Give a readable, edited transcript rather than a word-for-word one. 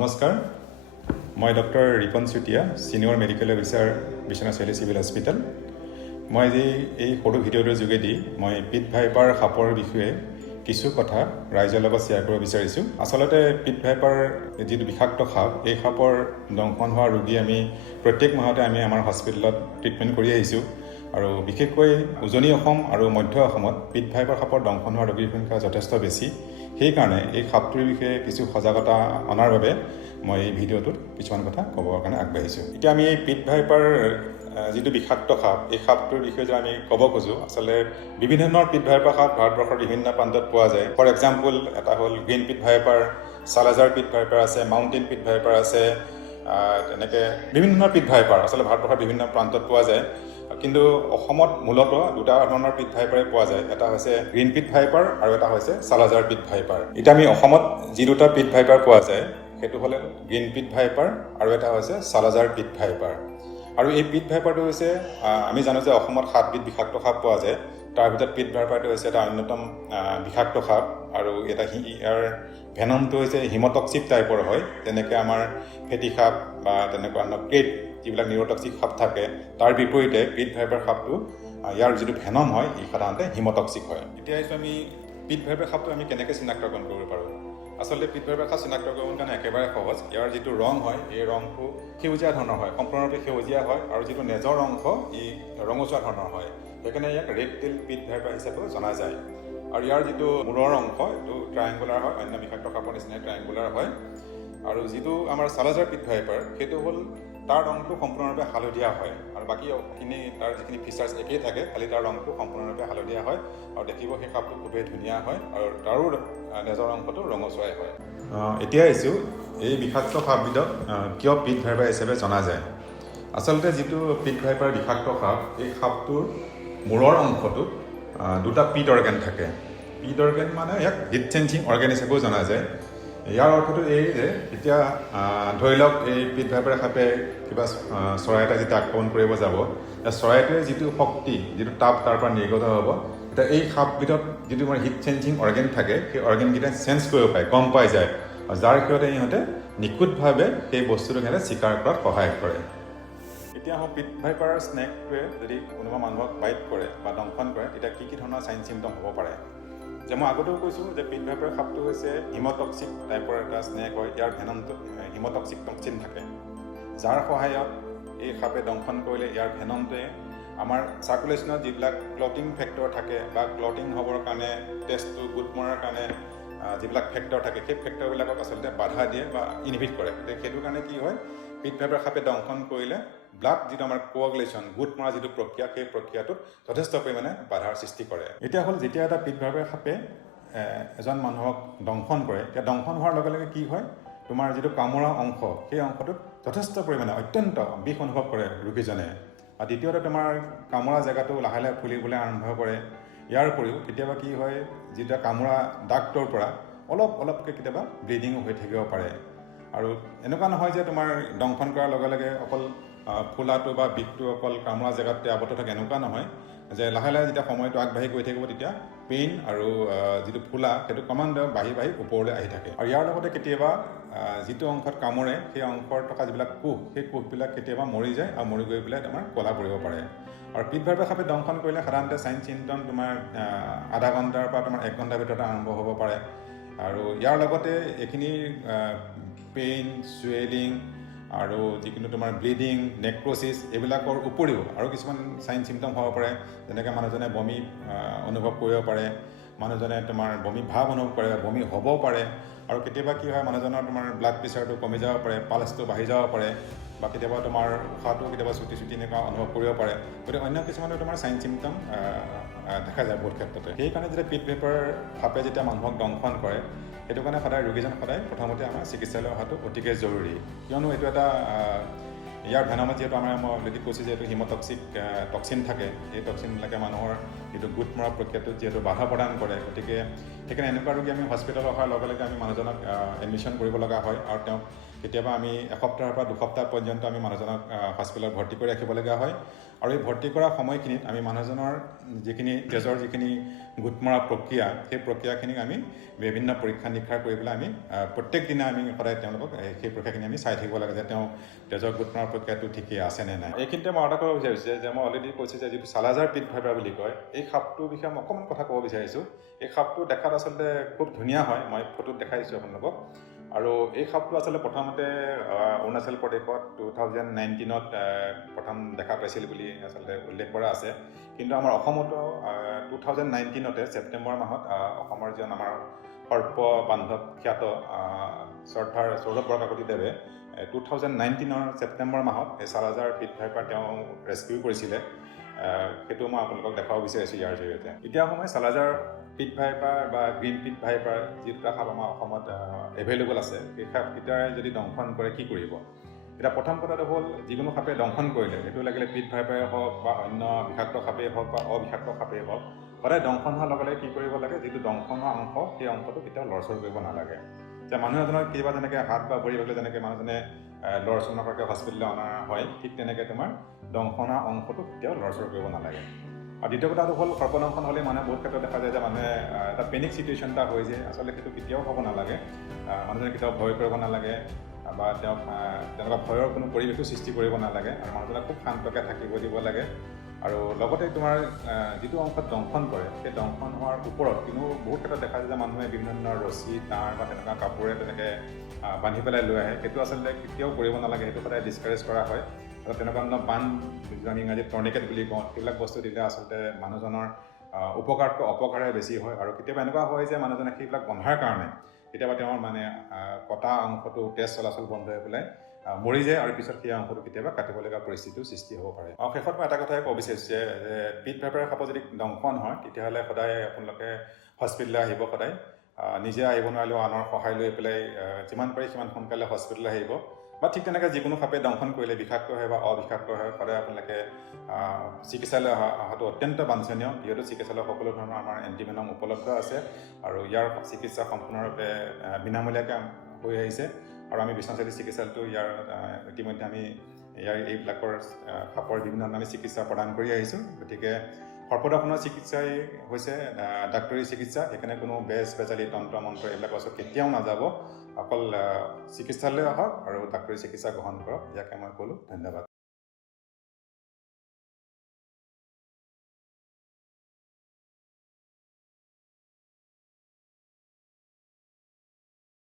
নমস্কাৰ, মই doctor Ripon Chutia, senior medical officer, Biswanath Chariali civil hospital. মই আজি এই সৰু ভিডিঅ'টোৰ যোগেদি মই পিট ভাইপাৰ সাপৰ বিষয়ে কিছু কথা ৰাইজৰ লগত শ্বেয়াৰ কৰিব বিচাৰিছোঁ। আচলতে পিট ভাইপাৰ যিটো বিষাক্ত সাপ, এই সাপৰ দংশন হোৱা ৰোগী আমি প্ৰত্যেক মাহতে আমাৰ হস্পিটেলত ট্ৰিটমেণ্ট কৰি আহিছোঁ। আৰু বিশেষকৈ উজনি অসম আৰু মধ্য অসমত পিট ভাইপাৰ সাপৰ দংশন হোৱা ৰোগীৰ সংখ্যা যথেষ্ট বেছি। সেইকাৰণে এই সাপটোৰ বিষয়ে কিছু সজাগতা অনাৰ বাবে মই এই ভিডিঅ'টোত কিছুমান কথা ক'বৰ কাৰণে আগবাঢ়িছোঁ। এতিয়া আমি এই পিট ভাইপাৰ যিটো বিষাক্ত সাপ, এই সাপটোৰ বিষয়ে যদি আমি ক'ব খোজোঁ, আচলতে বিভিন্ন ধৰণৰ পিট ভাইপাৰ সাপ ভাৰতবৰ্ষৰ বিভিন্ন প্ৰান্তত পোৱা যায়। ফৰ এক্সাম্পল, এটা হ'ল green pit viper, Salazar pit viper আছে, মাউণ্টেইন পিট ভাইপাৰ আছে, তেনেকৈ বিভিন্ন ধৰণৰ পিট ভাইপাৰ আচলতে ভাৰতবৰ্ষৰ বিভিন্ন প্ৰান্তত পোৱা যায়। কিন্তু অসমত মূলতঃ দুটা ধৰণৰ পিট ভাইপাৰে পোৱা যায়। এটা হৈছে গ্ৰীণ পিট ভাইপাৰ আৰু এটা হৈছে চালাজাৰ পিট ভাইপাৰ। এতিয়া আমি অসমত যি দুটা পিট ভাইপাৰ পোৱা যায় সেইটো হ'লে গ্ৰীণ পিট ভাইপাৰ আৰু এটা হৈছে চালাজাৰ পিট ভাইপাৰ। আৰু এই পিট ভাইপাৰটো হৈছে, আমি জানো যে অসমত 7বিধ বিষাক্ত সাপ পোৱা যায়। তাৰ ভিতৰত পিট ভাইপাৰটো হৈছে এটা অন্যতম বিষাক্ত সাপ। আৰু ইয়াৰ ভেনমটো হৈছে হিমটক্সিক টাইপৰ হয়, যেনেকৈ আমাৰ ফেটি সাপ বা তেনেকুৱা ক্ৰেট যিবিলাক নিউৰটক্সিক সাপ থাকে, তাৰ বিপৰীতে পিট ভাইপাৰ সাপটো ইয়াৰ যিটো ভেনম হয় ই সাধাৰণতে হিমটক্সিক হয়। এতিয়া আমি পিট ভাইপাৰ সাপটো আমি কেনেকৈ চিনাক্তকৰণ কৰিব পাৰোঁ? আচলতে পিট ভাইপাৰ সাপ চিনাক্ত কৰিবৰ কাৰণে একেবাৰে সহজ। ইয়াৰ যিটো ৰং হয়, এই ৰংটো সেউজীয়া ধৰণৰ হয়, সম্পূৰ্ণৰূপে সেউজীয়া হয়। আৰু যিটো নেজৰ অংশ ই ৰঙচুৱা ধৰণৰ হয়, সেইকাৰণে ইয়াক ৰেড টেইল পিট ভাইপাৰ হিচাপেও জনা যায়। আৰু ইয়াৰ যিটো মূৰৰ অংশ এইটো ট্ৰায়েংগুলাৰ হয়, অন্য বিষাক্ত সাপৰ নিচিনাই ট্ৰায়েংগুলাৰ হয়। আৰু যিটো আমাৰ চালাজাৰ পিট ভাইপাৰ, সেইটো হ'ল তাৰ ৰংটো সম্পূৰ্ণৰূপে হালধীয়া হয়। আৰু বাকীখিনি তাৰ যিখিনি ফিচাৰ্ছ একেই থাকে, খালি তাৰ ৰংটো সম্পূৰ্ণৰূপে হালধীয়া হয়। আৰু দেখিব সেই সাপটো খুবেই ধুনীয়া হয়, আৰু তাৰো নেজৰ অংশটো ৰঙচুৱাই হয়। এতিয়া আহিছোঁ এই বিষাক্ত সাপবিধক কিয় পিট ভাইপাৰ হিচাপে জনা যায়। আচলতে যিটো পিট ভাইপাৰ বিষাক্ত সাপ, এই সাপটোৰ মূৰৰ অংশটোত দুটা পিট অৰ্গেন থাকে। পিট অৰ্গেন মানে ইয়াক হিট চেঞ্জিং অৰ্গেন হিচাপেও জনা যায়। ইয়াৰ অৰ্থটো এই যে এতিয়া ধৰি লওক এই পিট ভাইপাৰ সাপে কিবা চৰাই এটা যেতিয়া আক্ৰমণ কৰিব যাব, চৰাইটোৱে যিটো শক্তি, যিটো তাপ তাৰ পৰা নিৰ্গত হ'ব, এতিয়া এই সাপবিধত যিটো আমাৰ হিট চেঞ্জিং অৰ্গেন থাকে, সেই অৰ্গেনকেইটা চেঞ্জ কৰিব পাৰে, গম পাই যায়। আৰু যাৰ ক্ষেত্ৰত ইহঁতে নিখুঁতভাৱে সেই বস্তুটো সিহঁতে চিকাৰ কৰাত সহায় কৰে। এতিয়া পিট ভাইপাৰৰ স্নেকটোৱে যদি কোনোবা মানুহক বাইট কৰে বা দংশন কৰে, তেতিয়া কি ধৰণৰ চাইন চিমটম হ'ব পাৰে? যে মই আগতেও কৈছোঁ যে পিট ভাইপাৰ সাপটো হৈছে হিমটক্সিক টাইপৰ এটা স্নেক হয়। ইয়াৰ ভেনমটোত হিমটক্সিক টক্সিন থাকে, যাৰ সহায়ত এই সাপে দংশন কৰিলে ইয়াৰ ভেনমটোৱে আমাৰ চাৰ্কুলেশ্যনত যিবিলাক ক্লটিং ফেক্টৰ থাকে বা ক্লটিং হ'বৰ কাৰণে, তেজটো গোট মৰাৰ কাৰণে যিবিলাক ফেক্টৰ থাকে, সেই ফেক্টৰবিলাকক আচলতে বাধা দিয়ে বা ইনহিবিট কৰে। সেইটো কাৰণে কি হয়, পিট ভাইপাৰ সাপে দংশন কৰিলে ব্লাড যিটো আমাৰ কোৱাগুলেশ্যন, গোট মৰা যিটো প্ৰক্ৰিয়া, সেই প্ৰক্ৰিয়াটোত যথেষ্ট পৰিমাণে বাধাৰ সৃষ্টি কৰে। এতিয়া হ'ল, যেতিয়া এটা পিট ভাইপাৰ সাপে এজন মানুহক দংশন কৰে, এতিয়া দংশন হোৱাৰ লগে লগে কি হয়, তোমাৰ যিটো কামোৰা অংশ, সেই অংশটোত যথেষ্ট পৰিমাণে অত্যন্ত বিষ অনুভৱ কৰে ৰোগীজনে। আৰু দ্বিতীয়তে তোমাৰ কামোৰা জেগাটো লাহে লাহে ফুলিবলৈ আৰম্ভ কৰে। ইয়াৰ উপৰিও কেতিয়াবা কি হয়, যেতিয়া কামোৰা দাগটোৰ পৰা অলপকৈ কেতিয়াবা ব্লিডিঙো হৈ থাকিব পাৰে। আৰু এনেকুৱা নহয় যে তোমাৰ দংশন কৰাৰ লগে লগে অকল ফুলাটো বা বিষটো অকল কামোৰা জেগাতে আৱদ্ধ থাকে, এনেকুৱা নহয়। যে লাহে লাহে যেতিয়া সময়টো আগবাঢ়ি গৈ থাকিব, তেতিয়া পেইন আৰু যিটো ফুলা সেইটো ক্ৰমান্বয়ে বাঢ়ি ওপৰলৈ আহি থাকে। আৰু ইয়াৰ লগতে কেতিয়াবা যিটো অংশত কামোৰে, সেই অংশত থকা যিবিলাক কোষ, সেই কোষবিলাক কেতিয়াবা মৰি যায় আৰু মৰি গৈ পেলাই তোমাৰ ক'লা পৰিব পাৰে। আৰু পিট ভাইপাৰ সাপে দংশন কৰিলে সাধাৰণতে চাইন চিমটম তোমাৰ আধা ঘণ্টাৰ পৰা তোমাৰ 1 ঘণ্টাৰ ভিতৰতে আৰম্ভ হ'ব পাৰে। আৰু ইয়াৰ লগতে এইখিনি পেইন, চুৱেলিং আৰু যিকোনো তোমাৰ ব্লিডিং, নেক্ৰ'চিছ, এইবিলাকৰ উপৰিও আৰু কিছুমান চাইন চিমটম হ'ব পাৰে। যেনেকৈ মানুহজনে বমি অনুভৱ কৰিব পাৰে, মানুহজনে তোমাৰ বমি ভাৱ অনুভৱ কৰে, বমি হ'ব পাৰে। আৰু কেতিয়াবা কি হয়, মানুহজনৰ তোমাৰ ব্লাড প্ৰেছাৰটো কমি যাব পাৰে, পালচটো বাঢ়ি যাব পাৰে, বা কেতিয়াবা তোমাৰ উশাহটো কেতিয়াবা চুটি এনেকুৱা অনুভৱ কৰিব পাৰে। গতিকে অন্য কিছুমানে তোমাৰ চাইন চিমটম দেখা যায় বহুত ক্ষেত্ৰতে। সেইকাৰণে যেতিয়া পিট ভাইপাৰ সাপে যেতিয়া মানুহক দংশন কৰে, সেইটো কাৰণে ৰোগীজন সদায় প্ৰথমতে আমাৰ চিকিৎসালয় অহাটো অতিকে জৰুৰী। কিয়নো এইটো এটা ইয়াৰ ভেনমত যিহেতু মই অলৰেডি কৈছোঁ যে এইটো হিমটক্সিক টক্সিন থাকে, এই টক্সিনবিলাকে মানুহৰ যিটো গোট মৰা প্ৰক্ৰিয়াটোত যিহেতু বাধা প্ৰদান কৰে, গতিকে সেইকাৰণে এনেকুৱা ৰোগী আমি হস্পিটেলত অহাৰ লগে লগে আমি মানুহজনক এডমিশ্যন কৰিব লগা হয় আৰু তেওঁক কেতিয়াবা আমি এসপ্তাহৰ পৰা দুসপ্তাহ পৰ্যন্ত আমি মানুহজনক হস্পিটেলত ভৰ্তি কৰি ৰাখিবলগীয়া হয় আৰু এই ভৰ্তি কৰা সময়খিনিত আমি মানুহজনৰ যিখিনি তেজৰ যিখিনি গোট মৰা প্ৰক্ৰিয়া সেই প্ৰক্ৰিয়াখিনিক আমি বিভিন্ন পৰীক্ষা নিৰীক্ষা কৰি পেলাই আমি প্ৰত্যেক দিনা আমি সদায় তেওঁলোকক সেই প্ৰক্ৰিয়াখিনি আমি চাই থাকিব লাগে যে তেওঁ তেজৰ গোট মৰা প্ৰক্ৰিয়াটো ঠিকেই আছে নে নাই। এইখিনিতে মই এটা ক'ব বিচাৰিছোঁ যে মই অলৰেডি কৈছোঁ যে যিটো চালাজাৰ পিট ভাইপাৰ বুলি কয় এই সাপটোৰ বিষয়ে মই অকণমান কথা ক'ব বিচাৰিছোঁ। এই সাপটো দেখাত আচলতে খুব ধুনীয়া হয়, মই ফটোত দেখাইছোঁ আপোনালোকক। আৰু এই সাপটো আচলতে প্ৰথমতে অৰুণাচল প্ৰদেশত 2019ত প্ৰথম দেখা পাইছিল বুলি আচলতে উল্লেখ কৰা আছে। কিন্তু আমাৰ অসমতো 2019তে ছেপ্টেম্বৰ মাহত অসমৰ যিজন আমাৰ সৰ্প বান্ধৱ খ্যাত শ্ৰদ্ধাৰ সৌৰভ বৰকাকতিদেৱে 2019ৰ ছেপ্টেম্বৰ মাহত এই চালাজাৰ পিট ভাইপাৰ তেওঁ ৰেস্কিউ কৰিছিলে। সেইটো মই আপোনালোকক দেখাব বিচাৰিছোঁ ইয়াৰ জৰিয়তে। এতিয়া সময় চালাজাৰ পিট ভাইপাৰ বা গ্ৰীণ পিট ভাইপাৰ যি দুটা সাপ আমাৰ অসমত এভেইলেবল আছে, সেই সাপকেইটাৰে যদি দংশন কৰে কি কৰিব? এতিয়া প্ৰথম কথাটো হ'ল যিকোনো সাপে দংশন কৰিলে, সেইটো লাগিলে পিট ভাইপাৰে হওক বা অন্য বিষাক্ত সাপেই হওক বা অবিষাক্ত সাপেই হওক, সদায় দংশন হোৱাৰ লগে লগে কি কৰিব লাগে, যিটো দংশন হোৱা অংশ সেই অংশটো কেতিয়াও লৰচৰ কৰিব নালাগে। যে মানুহ এজনৰ কিবা যেনেকৈ হাত বা ভৰি ভাগিলে যেনেকৈ মানুহজনে লৰচৰ নকৰাকৈ হস্পিটেললৈ অনা হয়, ঠিক তেনেকৈ তোমাৰ দংশন হোৱা অংশটো কেতিয়াও লৰচৰ কৰিব নালাগে। আৰু দ্বিতীয় কথাটো হ'ল সৰ্পদংশন হ'লে মানুহে বহুত ক্ষেত্ৰত দেখা যায় যে মানুহে এটা পেনিক চিটুৱেশ্যন এটা হৈ যায়। আচলতে সেইটো কেতিয়াও হ'ব নালাগে। মানুহজনে কেতিয়াও ভয় কৰিব নালাগে বা তেওঁক তেনেকুৱা ভয়ৰ কোনো পৰিৱেশো সৃষ্টি কৰিব নালাগে আৰু মানুহজনে খুব শান্তকৈ থাকিব দিব লাগে। আৰু লগতে তোমাৰ যিটো অংশত দংশন কৰে সেই দংশন হোৱাৰ ওপৰত কিন্তু বহুত ক্ষেত্ৰত দেখা যায় যে মানুহে বিভিন্ন ধৰণৰ ৰছী তাঁৰ বা তেনেকুৱা কাপোৰে তেনেকৈ বান্ধি পেলাই লৈ আহে। সেইটো আচলতে কেতিয়াও কৰিব নালাগে, সেইটো সদায় ডিছকাৰেজ কৰা হয়। আৰু তেনেকুৱা ধৰণৰ বান যিটো আমি ইংৰাজীত টৰ্নিকেট বুলি কওঁ, সেইবিলাক বস্তু দিলে আচলতে মানুহজনৰ উপকাৰতকৈ অপকাৰহে বেছি হয়। আৰু কেতিয়াবা এনেকুৱা হয় যে মানুহজনে সেইবিলাক বন্ধাৰ কাৰণে কেতিয়াবা তেওঁৰ মানে কটা অংশটো তেজ চলাচল বন্ধ হৈ পেলাই মৰি যায় আৰু পিছত সেই অংশটো কেতিয়াবা কাটিবলগীয়া পৰিস্থিতিও সৃষ্টি হ'ব পাৰে। শেষত মই এটা কথাই ক'ব বিচাৰিছোঁ যে পিট ভাইপাৰ সাপৰ যদি দংশন হয় তেতিয়াহ'লে সদায় আপোনালোকে হস্পিটেললৈ আহিব। সদায় নিজে আহিব নোৱাৰিলেও আনৰ সহায় লৈ পেলাই যিমান পাৰি সিমান সোনকালে হস্পিটেললৈ আহিব। বা ঠিক তেনেকৈ যিকোনো সাপে দংশন কৰিলে বিষাক্ত হয় বা অবিষাক্ত হয়, সদায় আপোনালোকে চিকিৎসালয় অহাটো অত্যন্ত বাঞ্ছনীয়। যিহেতু চিকিৎসালয়ত সকলো ধৰণৰ আমাৰ এণ্টিভেনম উপলব্ধ আছে আৰু ইয়াৰ চিকিৎসা সম্পূৰ্ণৰূপে বিনামূলীয়াকৈ হৈ আহিছে। আৰু আমি বিশ্বনাথ চাৰিআলি চিকিৎসালয়টো ইয়াৰ ইতিমধ্যে আমি ইয়াৰ এইবিলাকৰ সাপৰ বিভিন্ন ধৰণৰ আমি চিকিৎসা প্ৰদান কৰি আহিছোঁ। গতিকে সৰ্পদংশনৰ চিকিৎসাই হৈছে ডাক্তৰী চিকিৎসা। সেইকাৰণে কোনো বেজ বেজালি তন্ত্ৰ মন্ত্ৰ এইবিলাক পাছত কেতিয়াও নাযাব। অকল চিকিৎসালয় আহক আৰু ডাক্তৰী চিকিৎসা গ্ৰহণ কৰক। ইয়াকে মই ক'লোঁ। ধন্যবাদ।